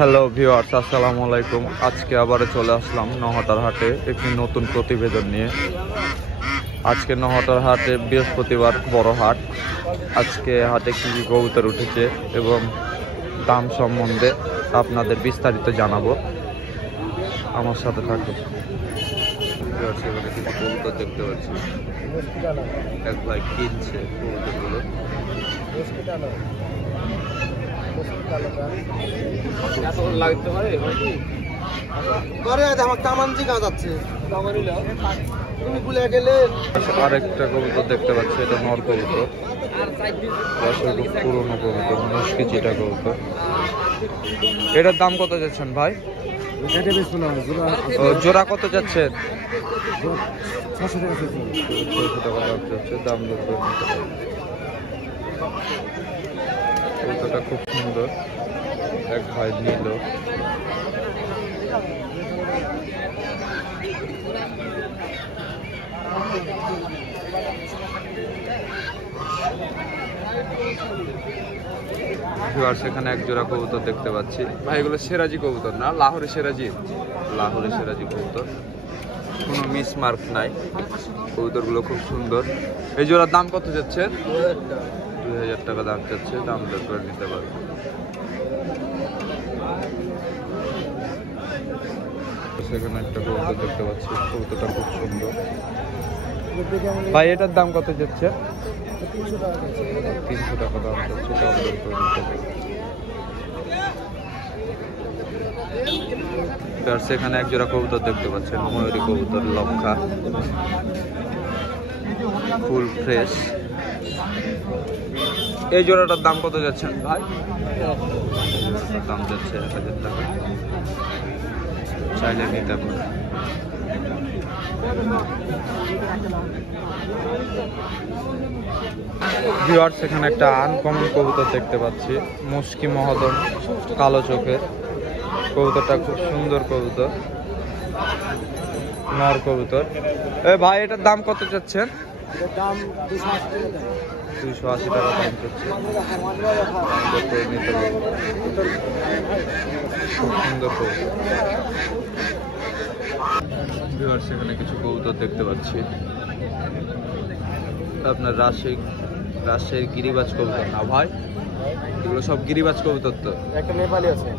Hello viewers, আসসালামু আলাইকুম। আজকে আবার চলে আসলাম নহাটার হাটে একটি নতুন প্রতিবেদন নিয়ে। আজকে নহাটার হাটে বৃহস্পতিবার বড় হাট। আজকে হাটে কী কী কবুতর উঠেছে এবং দাম সম্বন্ধে আপনাদের বিস্তারিত জানাবো, আমার সাথে থাকুন। সেখানে কিছু কবুতর দেখতে পাচ্ছি, এক ভাই কিনছে কবুতরগুলো। আরেকটা কবুতর দেখতে পাচ্ছি, এটা নর কবুতর, পুরোনো কবুতর, মুশকি চিটা কবুতর। এটার দাম কত যাচ্ছেন ভাই? জোড়া কত যাচ্ছেন? 600 টাকা দাম যাচ্ছে। দাম দর করে নিতে পারবেন। কবুতরটা খুব সুন্দর, এক ভাই নিল। সেখানে এক জোড়া কবুতর দেখতে পাচ্ছি ভাই, এগুলো সেরাজি কবুতর না? লাহোরি সেরাজি, লাহোরি সেরাজি কবুতর, কোনো মিস মার্ক নাই। কবুতরগুলো খুব সুন্দর। এই জোড়ার দাম কত যাচ্ছে? 2000 টাকা দাম যাচ্ছে। দাম দর করে নিতে পারবে। সেখানে একটা কবুতর দেখতে পাচ্ছি, কবুতরটা খুব সুন্দর। ভাই এটার দাম কত যাচ্ছে? 300 টাকা দাম যাচ্ছে। দাম দর করে নিতে পারবে। সেখানে এক জোড়া কবুতর দেখতে পাচ্ছেন, ময়ূরী কবুতর, লক্ষা, ফুল ফ্রেশ। এই জোড়াটার দাম কত যাচ্ছেন ভাই? দাম যাচ্ছে 1000 টাকা। চাইলে নিতে পারেন। ভিউয়ার্স, সেখানে একটা আনকমন কবুতর দেখতে পাচ্ছি, মুশকি মহোদন, কালো চোখের। কবুতরটা খুব সুন্দর কবুতর, নর কবুতর। ভাই এটার দাম কত চাচ্ছেন? 280 টাকা দাম চাচ্ছে। নিতে পারবো। খুব সুন্দর কবুতর। ভিউয়ার্স, সেখানে কিছু কবুতর দেখতে পাচ্ছি, আপনার রাজশাহীর গিরিবাজ কবুতর না ভাই? এগুলো সব গিরিবাজ কবুতর তো? একটা নেপালি আছে,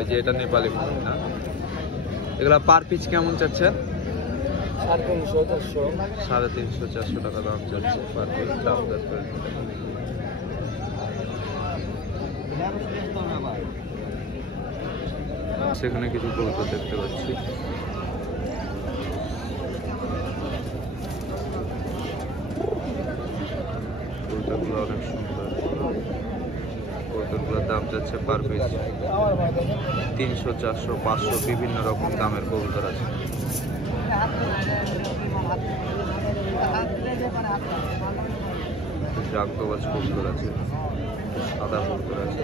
এই যে এটা নেপালি না? এগুলা পার পিস কেমন চাচ্ছেন? 350-400 টাকা দাম চাচ্ছে পার পিস। দাম দর করে নিতে পারবেন। সেখানে কিছু কবুতর দেখতে পাচ্ছি, কবুতরগুলো অনেক সুন্দর। কবুতরগুলোর দাম যাচ্ছে পার পিস 300, 400, 500 বিভিন্ন রকম দামের কবুতর আছে। জাগবাজ কবুতর আছে, সাদা কবুতর আছে।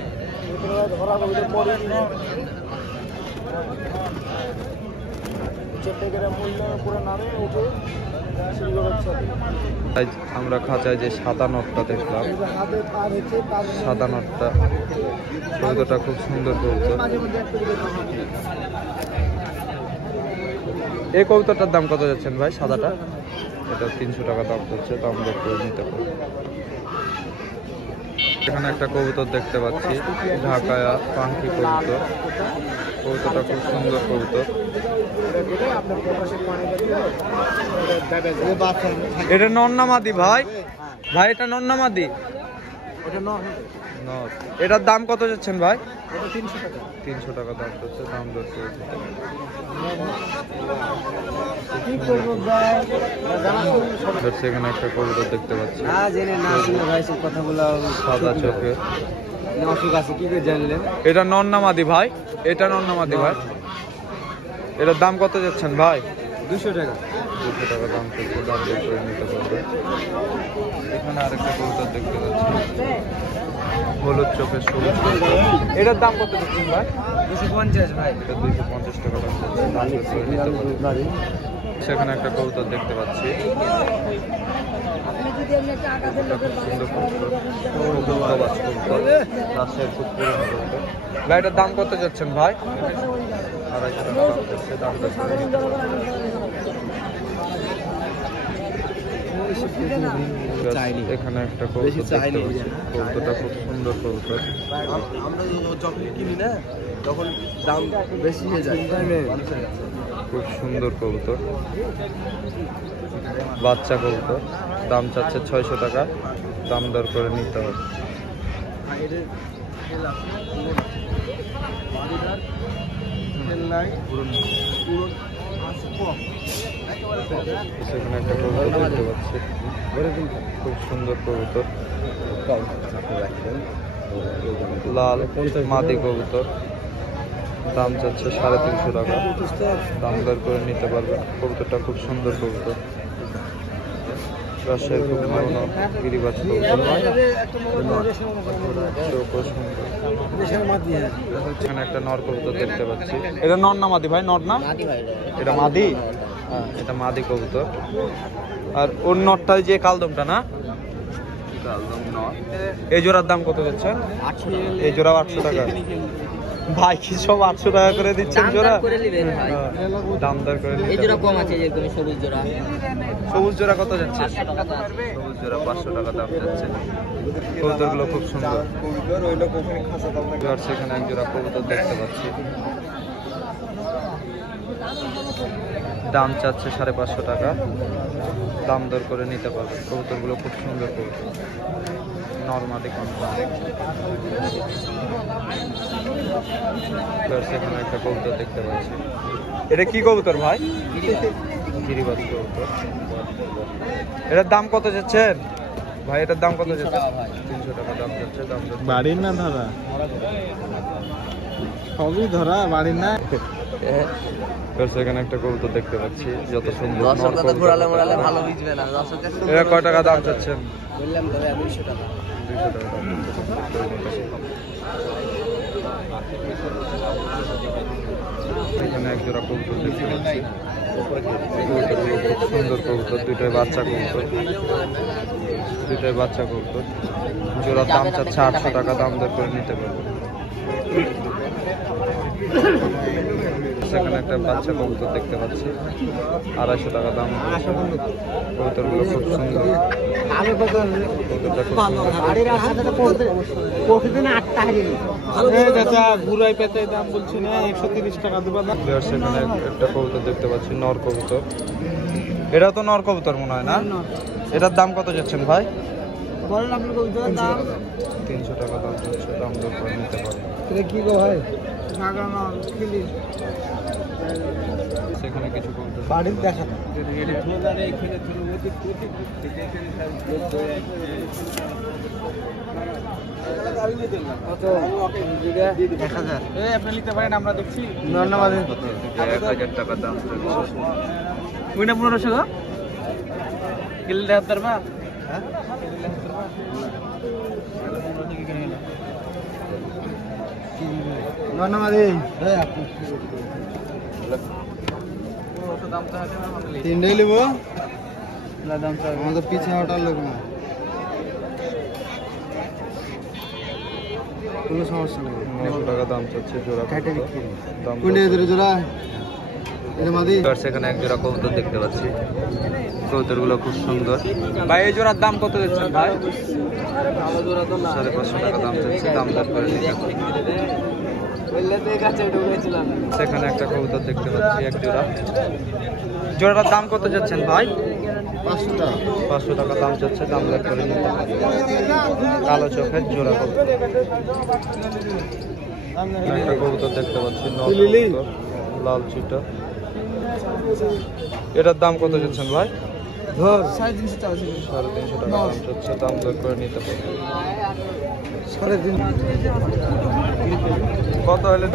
আমরা খাঁচায় যে সাদা নটটা দেখলাম, সাদা নটটা, কবুতরটা খুব সুন্দর কবুতর। এই কবুতরটার দাম কত যাচ্ছেন ভাই? সাদাটা এটা 300 টাকা দাম যাচ্ছে। দাম দর করে নিতে পারবে। এখানে একটা কবুতর দেখতে পাচ্ছি, ঢাকায়া পাখি কবুতর। কবুতরটা খুব সুন্দর কবুতর। এটা নর না মাদি ভাই? ভাই এটা নর না মাদি? নর। এটার দাম কত যাচ্ছেন ভাই? 300 টাকা দাম যাচ্ছে। দাম দর করে দিতে হবে। সেখানে একটা কবুতর দেখতে পাচ্ছি, সাদা চোখের। এটা নর না মাদি ভাই? এটা নর না মাদি ভাই? এটার দাম কত যাচ্ছেন ভাই? 200 টাকা। 200 টাকা দাম করছে। দাম দর করে নিতে পারবে। এখানে আরেকটা কবুতর দেখতে পাচ্ছি, হলুদ চোখের, সবুজ। এটার দাম কত যাচ্ছেন ভাই? 250 ভাই। এটা 250 টাকা দাম যাচ্ছে। দাম দর করে নিতে পারবে। সেখানে একটা কবুতর দেখতে পাচ্ছি। ভাইটার দাম কত যাচ্ছেন ভাই? 250 টাকা দাম যাচ্ছে, দাম দর করে নিতে পারবেন। এখানে একটা কবুতর দেখতে পাচ্ছি, কবুতরটা খুব সুন্দর কবুতর। আমরা যখন কিনি না তখন দাম বেশি হয়ে যায়। খুব সুন্দর কবুতর, বাচ্চা কবুতর, দাম চাচ্ছে 600 টাকা, দাম দর করে নিতে হবে। সেখানে একটা কবুতর দেখতে পাচ্ছি, খুব সুন্দর কবুতর, লাল মাদি কবুতর, দাম চাচ্ছে 350 টাকা, দাম দর করে নিতে পারবেন। কবুতরটা খুব সুন্দর কবুতর, রাজশাহীর খুব পুরনো গিরিবাজ কবুতর, চোখও সুন্দর। এখানে একটা নর কবুতর দেখতে পাচ্ছি। এটা নর না মাদি ভাই? নর না, এটা মাদি। হ্যাঁ, এটা মাদি কবুতর। আর ওর নরটাই যে কালদমটা না, এই জোড়ার দাম কত যাচ্ছে? এই জোড়া 800 টাকা। ভাই কি সব 800 টাকা করে দিচ্ছেন জোড়া? দাম দর করে নিতে। এই জোড়া কম আছে, যেরকম সবুজ জোড়া। সবুজ জোড়া কত যাচ্ছে? সবুজ জোড়া 500 টাকা দাম যাচ্ছে। কবুতরগুলো খুব সুন্দর। সেখানে এক জোড়া কবুতর দেখতে পাচ্ছি, দাম চাচ্ছে 550 টাকা, দাম দর করে নিতে পারবে। কবুতরগুলো খুব সুন্দর কবুতর, নর্মালি সেখানে একটা কবুতর দেখতে পাচ্ছি। এটা কি কবুতর ভাই? গিরিবাজ কবুতর। এটার দাম কত যাচ্ছেন ভাই? এটার দাম কত যাচ্ছে? 300 টাকা দাম যাচ্ছে, দাম যাচ্ছে। বাড়ির না ধরা, সবই ধরা বাড়ির না। সেখানে একটা কবুতর দেখতে পাচ্ছি, যত সুন্দর। এটা কয় টাকা দাম চাচ্ছেন? বললাম 200 টাকা। 200 টাকা দাম যাচ্ছে। এখানে এক জোড়া কবুতর দেখতে পাচ্ছি, কবুতরগুলো খুব সুন্দর কবুতর, দুইটাই বাচ্চা কবুতর, দুইটাই বাচ্চা কবুতর। জোড়ার দাম চাচ্ছে 800 টাকা, দাম দর করে নিতে পারবে। সেখানে একটা বাচ্চা কবুতর দেখতে পাচ্ছি, 250 টাকা দাম। কবুতরগুলো খুব সুন্দর, কবুতরটা খুব সুন্দর। সেখানে একটা কবুতর দেখতে পাচ্ছি, নর কবুতর। এটা তো নর কবুতর মনে হয় না? এটার দাম কত যাচ্ছেন ভাই? 300 টাকা দাম যাচ্ছে, দাম দর করে নিতে পারবে। কি গো ভাই? সেখানে কিছু কবুতর বাড়ির দেখা আপনি নিতে পারেন, আমরা দেখছি 1000 টাকা দাম। ওইটা 1500 কিলো 73 মা। তিনটাই নেবো, আমাদের পিছিয়ে হটার লোক না, কোনো সমস্যা নেই। 900 টাকা দাম চাচ্ছে জোড়া। দাম জোড়া সেখানে এক জোড়া কবুতর দেখতে পাচ্ছি, কবুতরগুলো খুব সুন্দর। ভাই এই জোড়ার দাম কত যাচ্ছেন ভাই? 550 টাকা দাম যাচ্ছে, দাম দর করে নিতে পারবে। সেখানে একটা কবুতর দেখতে পাচ্ছি, এক জোড়া। জোড়াটার দাম কত যাচ্ছেন ভাই? 500 টাকা। 500 টাকা দাম যাচ্ছে, দাম দর করে নিতে পারবে। কালো চোখের জোড়া কবুতর। একটা কবুতর দেখতে পাচ্ছি, নর কবুতর, লাল চিটা। এটার দাম কত যাচ্ছেন ভাই? 350 টাকা। 350 টাকা দাম যাচ্ছে, দাম দর করে নিতে পারবে। কত হলে?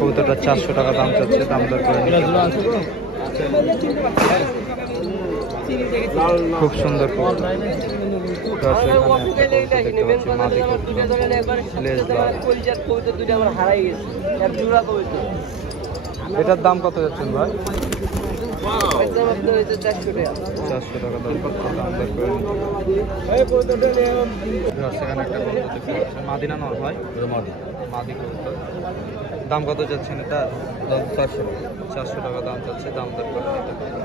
কবুতরটা 400 টাকা দাম চাচ্ছে, দাম দর করে নিতে পারবে। খুব সুন্দর কবুতর। দেখতে পাচ্ছি মাদি কবুতর, লেজ লাল। এটার দাম কত যাচ্ছেন ভাই? 400 টাকা। 400 টাকা দাম করছে, দাম দর করে নিতে। সেখানে একটা কবুতর দেখতে পাচ্ছেন, মাদিনা নর ভাই? মাদি কবুতর। দাম কত যাচ্ছেন এটা? 400 টাকা দাম যাচ্ছে, দাম দর করে নিতে পারবেন।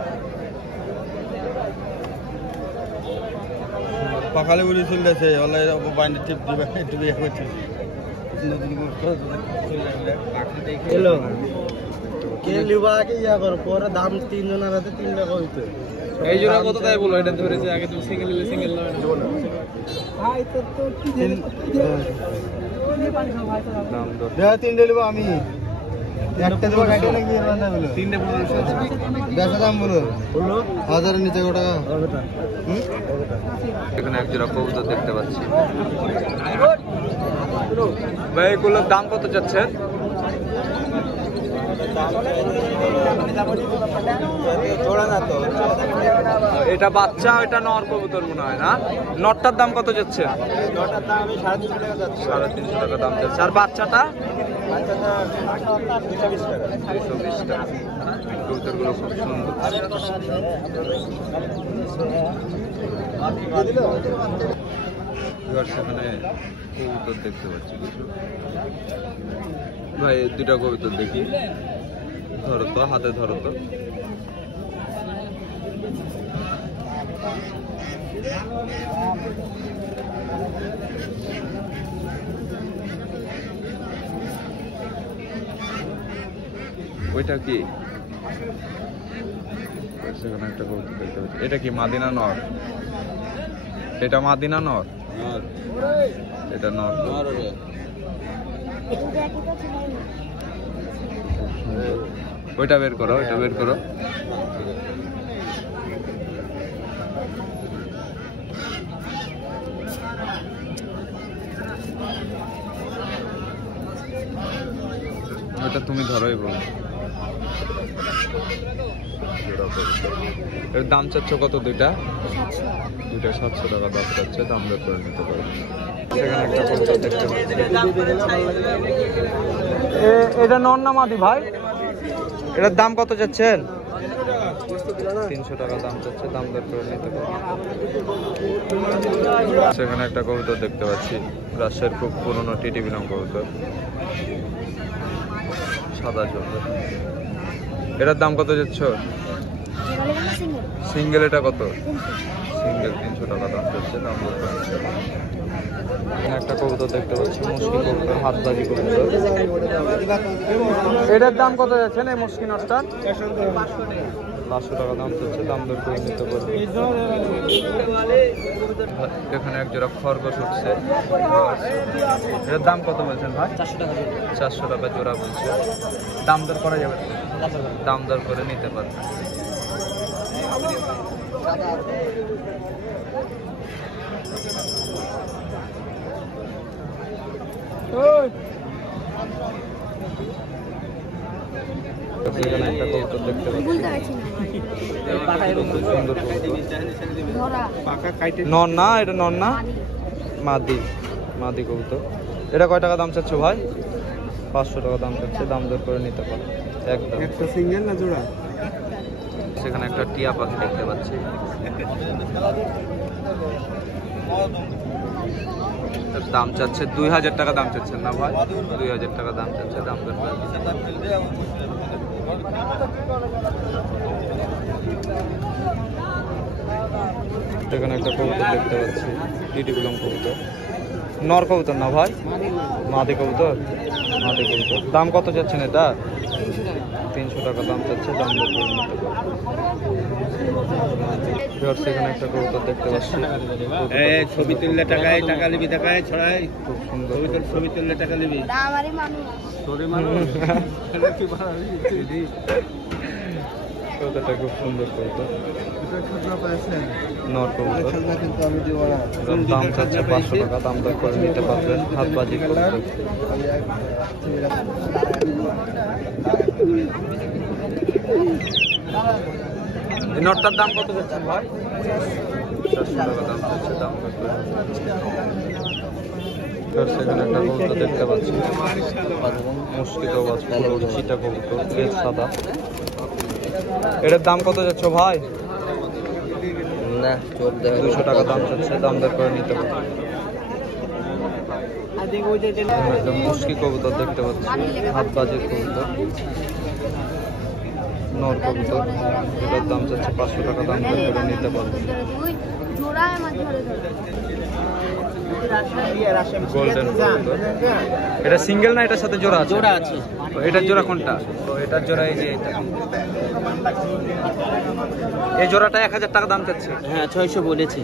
সকালে উড়ে চলতেছে ওলা বাইন্ডার টিপ দিবে একটু বিয়ে করছে হ্যালো কে লিবা আগে ইয়া করো পরে দাম 3 জনের হাতে 3 টাকা হইতো এই জোড়া কত তাই বলো, এটা ধরেছে আগে তুমি সিঙ্গেল নিলে সিঙ্গেল নাও। ভাই তোর তো কি দাম দর দেয়া 3 লিবা আমি একটা দেবা গাড়ি নাকি এর বান্দা বলো 3টা 1500 বেচা দাম বলো 1000 নিচে কত টাকা এখানে এক জোড়া কবুতর দেখতে পাচ্ছি ভাই, এগুলোর দাম কত যাচ্ছেন? এটা বাচ্চা, এটা নর কবুতর মনে হয় না? নরটার দাম কত যাচ্ছে? 350 টাকা দাম যাচ্ছে। আর বাচ্চাটা 220 টাকা। কবুতরগুলো খুব সুন্দর। সেখানে কবুতর দেখতে পাচ্ছি কিছু ভাই, 2টা কবুতর দেখি। ধরো তো, হাতে ধরো তো। ওইটা কি? সেখানে একটা কবুতর দেখতে পাচ্ছি। এটা কি মাদিনা নর? এটা মাদিনা নর? এটা নর। ওইটা বের করো, ওইটা বের করো। ওটা তুমি ধরোই বলো। এর দাম চাচ্ছ কত? দুইটা 700 টাকা দাম চাচ্ছে, দাম বের করে নিতে পারবে। সেখানে একটা কবুতর দেখতে পাচ্ছি। এটা নর না মাদি ভাই? এটার দাম কত যাচ্ছেন? 300 টাকা দাম চাচ্ছে, দাম দর করে নিতে পারবে। সেখানে একটা কবুতর দেখতে পাচ্ছি, রাজশাহীর খুব পুরনো টিটি বিলং কবুতর, সাদা চোখের। এটার দাম কত যাচ্ছ? সিঙ্গেল এটা কত? সিঙ্গেল 300 টাকা দাম যাচ্ছে, দাম দর করে নিতে পারবে। একটা কবুতর দেখতে পাচ্ছি, মুশকিল কবুতর, হাতবাজি কবুতর। এটার দাম কত যাচ্ছে এই মুশকিল নটটা? 500 টাকা দাম যাচ্ছে, দাম দর করে নিতে পারবে। এখানে এক জোড়া খরগোশ উঠছে। এটার দাম কত বলছেন ভাই? 400 টাকা জোড়া বলছে। দাম দর করা যাবে? দাম দর করে নিতে পারবে। সেখানে একটা কবুতর দেখতে পাচ্ছি, খুব সুন্দর কবুতর। নর না? এটা নর না, মাদি। মাদি কবুতর। এটা কয় টাকা দাম চাচ্ছ ভাই? 500 টাকা দাম চাচ্ছে, দাম দর করে নিতে পারো একদম। একটা সিঙ্গেল না জোড়া? সেখানে একটা টিয়া পাখি দেখতে পাচ্ছি। দাম চাচ্ছে 2000 টাকা দাম চাচ্ছেন না ভাই? 2000 টাকা দাম চাচ্ছে, দাম দর করে নিতে পারবে। এখানে একটা কবুতর দেখতে পাচ্ছি, টিটি বিলং কবুতর। নর কবুতর না ভাই? মাদি কবুতর। মাদি কবুতর। দাম কত চাচ্ছেন এটা? 300 টাকা দাম চাচ্ছে, দাম দর করে নিতে পারবে। সেখানে একটা কবুতর দেখতে পাচ্ছি, ছবি তুললে টাকায় টাকা লিবি, টাকায় ছড়াই খুব সুন্দর। ছবি তুললে টাকা লিবি। কবুতরটা খুব সুন্দর কবুতর, নর কবুতর। দাম চাচ্ছে 500 টাকা, দাম দর করে নিতে পারবেন। হাতবাজি কবুতর। এই নটটার দাম কত যাচ্ছেন ভাই? 400 টাকা দাম যাচ্ছে, দাম দর করে সেখানে একটা কবুতর দেখতে পাচ্ছি, মস্কিটো বাজ, চিটা কবুতর, লেজ সাদা। এটার দাম কত যাচ্ছ ভাই? না 200 টাকা দাম চাচ্ছে, দাম দর করে নিতে পারবে। একটা মুস্কি কবুতর দেখতে পাচ্ছি, হাত বাজির কবুতর, নর কবুতর। এটার দাম চাচ্ছে 500 টাকা, দাম দর করে নিতে পারবে। গোল্ডেন কবুতর, এটা সিঙ্গেল না এটার সাথে জোড়া আছে? জোড়া আছে। তো এটার জোড়া কোনটা? তো এটার জোড়া এই যে এটা। এই জোড়াটা 1000 টাকা দাম চাচ্ছে। হ্যাঁ 600 বলেছে।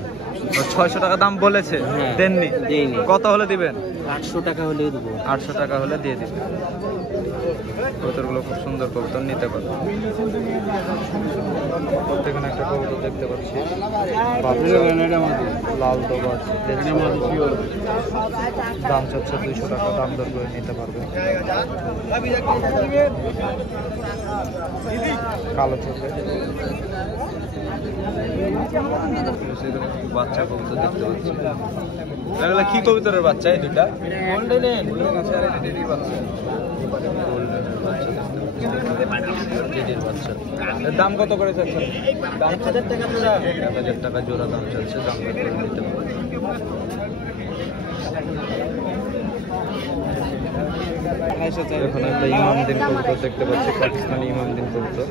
600 টাকা দাম বলেছে, হ্যাঁ। দেননি? দেইনি। কত হলে দিবেন? 800 টাকা হলে দেবো। 800 টাকা হলে দিয়ে দিবেন। কবুতরগুলো খুব সুন্দর কবুতর, নিতে পারবেন। এখানে একটা কবুতর দেখতে পাচ্ছি, লাল দোবাজ, দাম চাচ্ছে 200 টাকা, দাম দর করে নিতে পারবেন। কালো চোখে বাচ্চা কবুতর দেখতে পাচ্ছি। এগুলা কি কবুতরের বাচ্চা এই দুটা? এর দাম কত করে চাচ্ছেন? 1000 টাকা জোড়া। 1000 টাকা জোড়া দাম চাচ্ছে, দাম দর করে নিতে পারবেন। এখানে একটা ইমামদিন কবুতর দেখতে পাচ্ছি, পাকিস্তানি ইমামদিন কবুতর।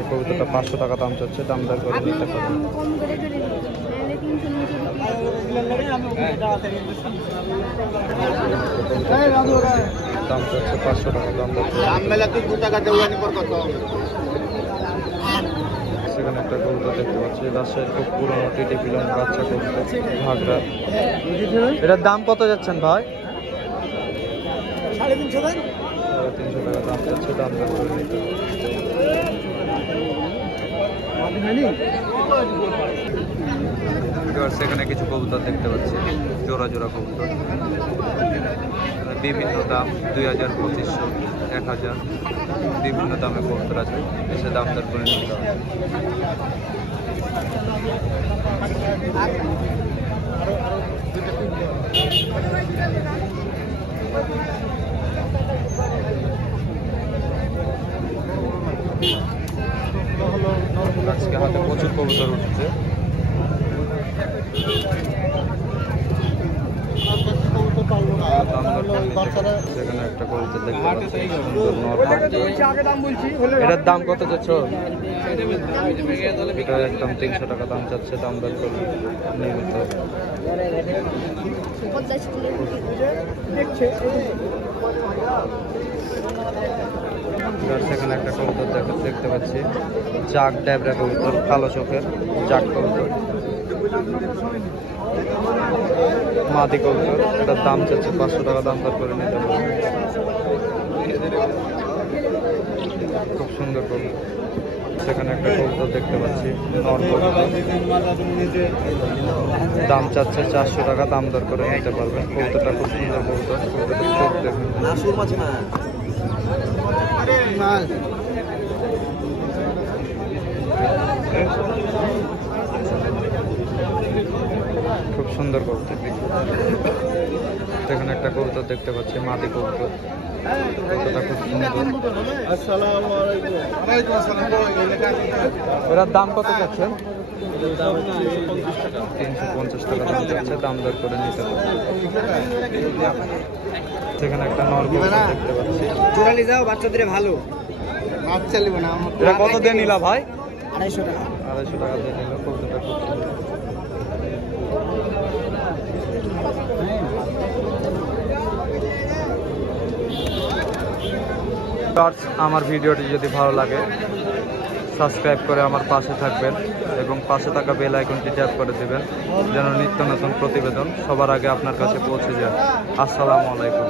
এই কবুতরটা 500 টাকা দাম চাচ্ছে, দাম দর করে নিতে পারবেন। দাম চাচ্ছে 500 টাকা, দাম দর করে। সেখানে একটা কবুতর দেখতে পাচ্ছি, রাজশাহীর খুব পুরোনো টিটি পিলন বাচ্চা কবুতর, ঘাগরা। এটার দাম কত যাচ্ছেন ভাই? 350 টাকা। 350 টাকা দাম চাচ্ছে, দাম দর করে নিতে পারবেন। সেখানে কিছু কবুতর দেখতে পাচ্ছি, জোড়া জোড়া কবুতর, বিভিন্ন দাম, 2000, 2500, 1000, বিভিন্ন দামে কবুতর আছে, এসে দাম দর করে নিতে হবে। আজকে হাতে প্রচুর কবুতর উঠছে। সেখানে একটা কবুতর দেখতে পাচ্ছি, সুন্দর নর। এটার দাম কত যাচ্ছ? এটা একদম 300 টাকা দাম চাচ্ছে, দাম দর করে নিতে হবে। সেখানে একটা কবুতর দেখতে পাচ্ছি, জাগ ড্যাবরা কবুতর, কালো চোখের জাগ কবুতর, মাদি কবুতর। এটার দাম চাচ্ছে 500 টাকা, দাম দর করে নিতে হবে। খুব সুন্দর কবুতর। সেখানে একটা কবুতর দেখতে পাচ্ছি, নর কবুতর, দাম চাচ্ছে 400 টাকা, দাম দর করে নিতে পারবেন। কবুতরটা খুব সুন্দর কবুতর, কবুতরটা চোখ দেখুন। খুব সুন্দর কবুতর। সেখানে একটা কবুতর দেখতে পাচ্ছি, মাদি কবুতর, কবুতরটা খুব সুন্দর। এটার দাম কত চাচ্ছেন? 350 টাকা দাম চাচ্ছে, দাম দর করে নিতে হবে। সেখানে একটা নর কবুতর দেখতে পাচ্ছি, জোড়ালি যাও বাচ্চাদের ভালো বাচ্চা নেব না। এটা কত দিয়ে নিলা ভাই? 250 টাকা। 250 টাকা দিয়ে নিল। কবুতরটা খুব সুন্দর। আমার ভিডিওটি যদি ভালো লাগে সাবস্ক্রাইব করে আমার পাশে থাকবেন এবং পাশে থাকা বেল আইকনটি ট্যাপ করে দেবেন, যেন নিত্য নতুন প্রতিবেদন সবার আগে আপনার কাছে পৌঁছে যায়। আসসালামু আলাইকুম।